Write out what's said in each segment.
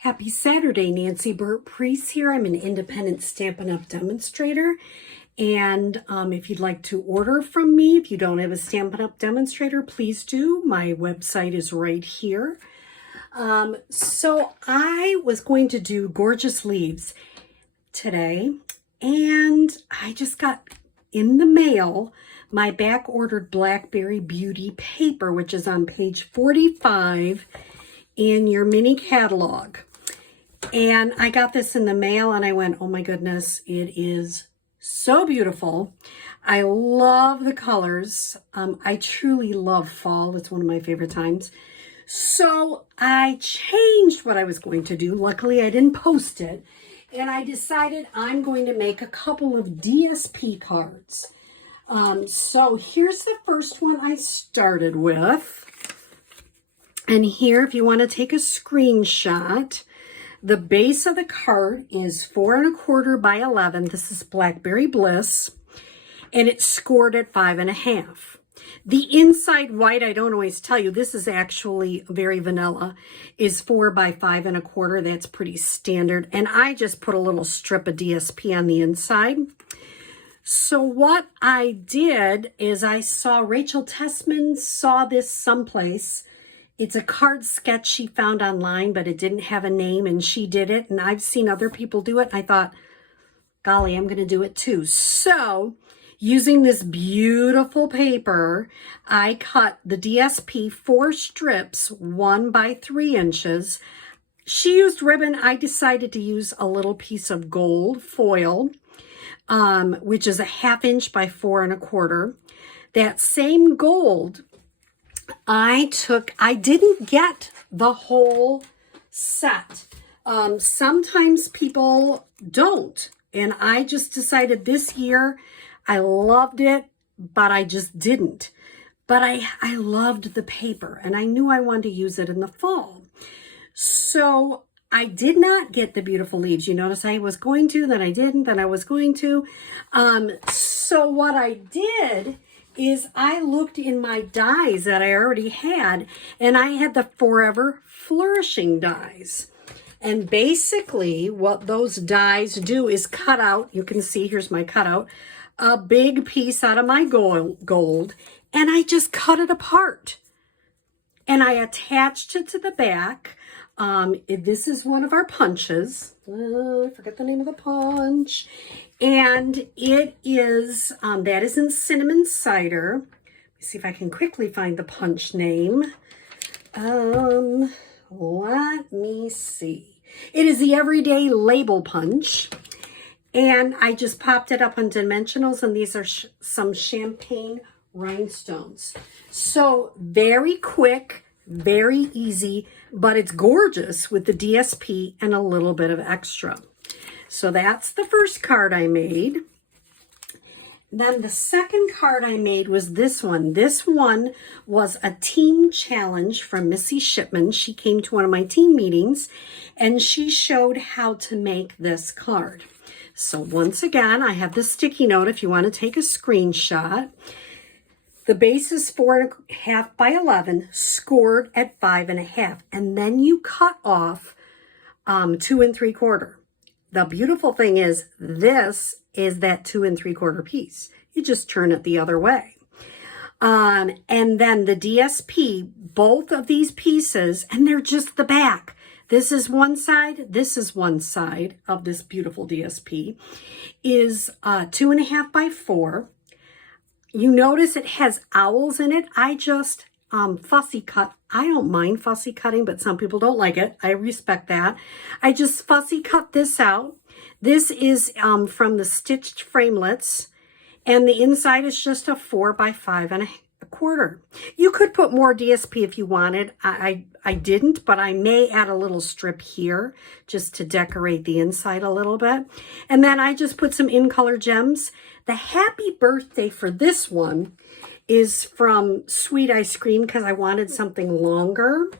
Happy Saturday, Nancy Burt-Preece here. I'm an independent Stampin' Up! Demonstrator. And if you'd like to order from me, if you don't have a Stampin' Up! Demonstrator, please do. My website is right here. So I was going to do gorgeous leaves today, and I just got in the mail my back-ordered BlackBerry Beauty paper, which is on page 45 in your mini catalog. And I got this in the mail and I went, oh my goodness, it is so beautiful. I love the colors. I truly love fall. It's one of my favorite times. So I changed what I was going to do. Luckily, I didn't post it. And I decided I'm going to make a couple of DSP cards. So here's the first one I started with. And here, if you want to take a screenshot, the base of the card is 4 1/4 by 11. This is Blackberry Bliss, and it's scored at 5 1/2. The inside white, I don't always tell you, this is actually very vanilla, is 4 by 5 1/4. That's pretty standard. And I just put a little strip of DSP on the inside. So what I did is I saw Rachel Tessman saw this someplace. It's a card sketch she found online, but it didn't have a name, and she did it. And I've seen other people do it. I thought, golly, I'm going to do it too. So using this beautiful paper, I cut the DSP 4 strips, 1 by 3 inches. She used ribbon. I decided to use a little piece of gold foil, which is a 1/2 inch by 4 1/4. That same gold I didn't get the whole set. Sometimes people don't. And I just decided this year, I loved it, but I just didn't. But I loved the paper, and I knew I wanted to use it in the fall. So I did not get the beautiful leaves. You notice I was going to, then I didn't, then I was going to. So what I did is I looked in my dies that I already had, and I had the Forever Flourishing dies. And basically what those dies do is cut out, you can see, here's my cutout, a big piece out of my gold, and I just cut it apart. And I attached it to the back. This is one of our punches. I forget the name of the punch. And it is, that is in cinnamon cider. Let me see if I can quickly find the punch name. Let me see. It is the Everyday Label Punch. And I just popped it up on dimensionals, and these are some champagne rhinestones. So very quick, very easy, but it's gorgeous with the DSP and a little bit of extra. So that's the first card I made. Then the second card I made was this one. This one was a team challenge from Missy Shipman. She came to one of my team meetings, and she showed how to make this card. So once again, I have the sticky note if you want to take a screenshot. The base is 4 1/2 by 11, scored at 5 1/2. And then you cut off 2 3/4. The beautiful thing is this is that 2 3/4 piece. You just turn it the other way. And then the DSP, both of these pieces, and they're just the back. This is one side, this is one side of this beautiful DSP, is 2 1/2 by 4. You notice it has owls in it. I just fussy cut. I don't mind fussy cutting, but some people don't like it. I respect that. I just fussy cut this out. This is from the Stitched Framelits, and the inside is just a 4 by 5 1/4. You could put more DSP if you wanted. I didn't, but I may add a little strip here just to decorate the inside a little bit. And then I just put some in-color gems. The happy birthday for this one is from Sweet Ice Cream because I wanted something longer.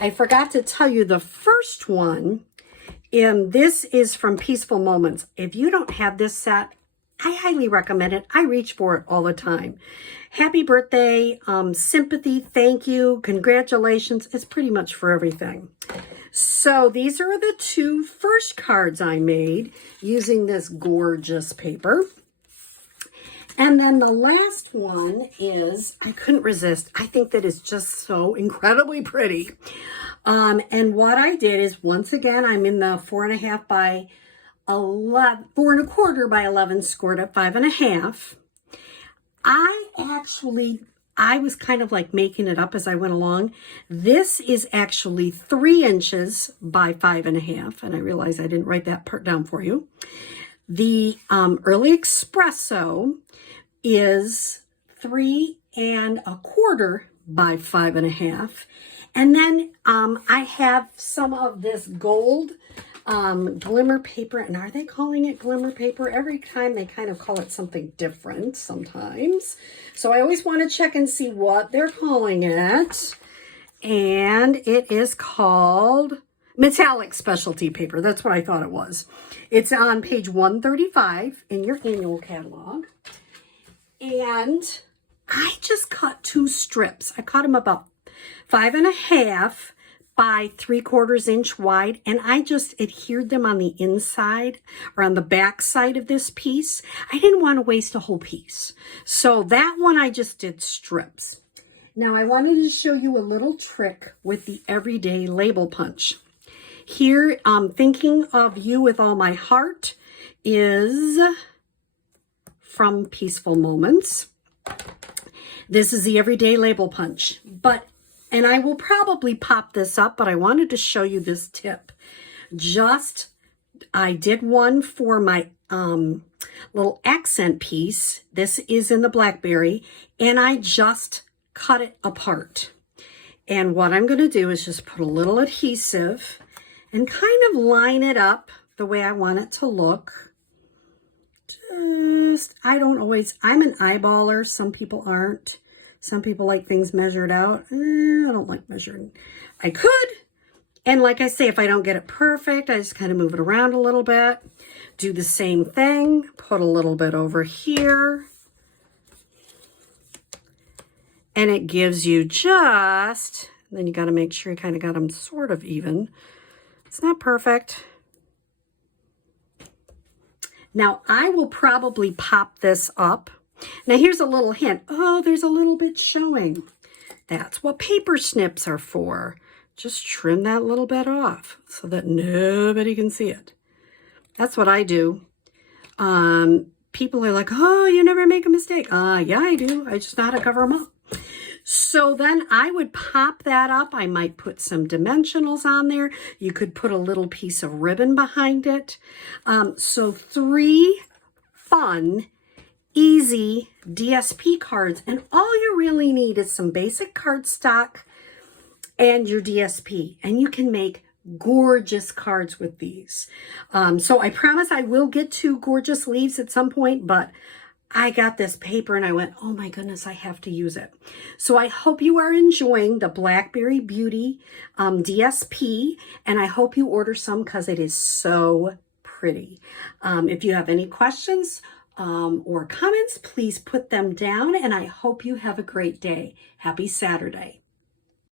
I forgot to tell you the first one, and this is from Peaceful Moments. If you don't have this set, I highly recommend it. I reach for it all the time. Happy birthday, sympathy, thank you, congratulations. It's pretty much for everything. So these are the two first cards I made using this gorgeous paper. And then the last one is, I couldn't resist. I think that is just so incredibly pretty. And what I did is, once again, I'm in the 4.5 by 11, 4.25 by 11 scored at 5.5. I was kind of like making it up as I went along. This is actually 3 inches by 5.5. And I realized I didn't write that part down for you. The Early Espresso is 3.25 by 5.5. And then I have some of this gold glimmer paper. And are they calling it glimmer paper? Every time they kind of call it something different sometimes. So I always want to check and see what they're calling it. And it is called metallic specialty paper. That's what I thought it was. It's on page 135 in your annual catalog. And I just cut 2 strips. I cut them about 5.5 by 3/4 inch wide, and I just adhered them on the inside or on the back side of this piece. I didn't want to waste a whole piece. So that one I just did strips. Now I wanted to show you a little trick with the everyday label punch. Here, Thinking of You with All My Heart is from Peaceful Moments. This is the everyday label punch, and I will probably pop this up, but I wanted to show you this tip. I did one for my little accent piece. This is in the BlackBerry, and I just cut it apart. And what I'm going to do is just put a little adhesive and kind of line it up the way I want it to look. I'm an eyeballer. Some people aren't. Some people like things measured out. I don't like measuring. I could. And like I say, if I don't get it perfect, I just kind of move it around a little bit. Do the same thing. Put a little bit over here. And it gives you then you got to make sure you kind of got them sort of even. It's not perfect. Now, I will probably pop this up. Now, here's a little hint. Oh, there's a little bit showing. That's what paper snips are for. Just trim that little bit off so that nobody can see it. That's what I do. People are like, oh, you never make a mistake. Yeah, I do. I just know how to cover them up. So then I would pop that up. I might put some dimensionals on there. You could put a little piece of ribbon behind it. So 3 fun, easy DSP cards. And all you really need is some basic cardstock and your DSP. And you can make gorgeous cards with these. So I promise I will get to gorgeous leaves at some point, but I got this paper and I went, oh my goodness, I have to use it. So I hope you are enjoying the BlackBerry Beauty DSP, and I hope you order some because it is so pretty. If you have any questions or comments, please put them down, and I hope you have a great day. Happy Saturday.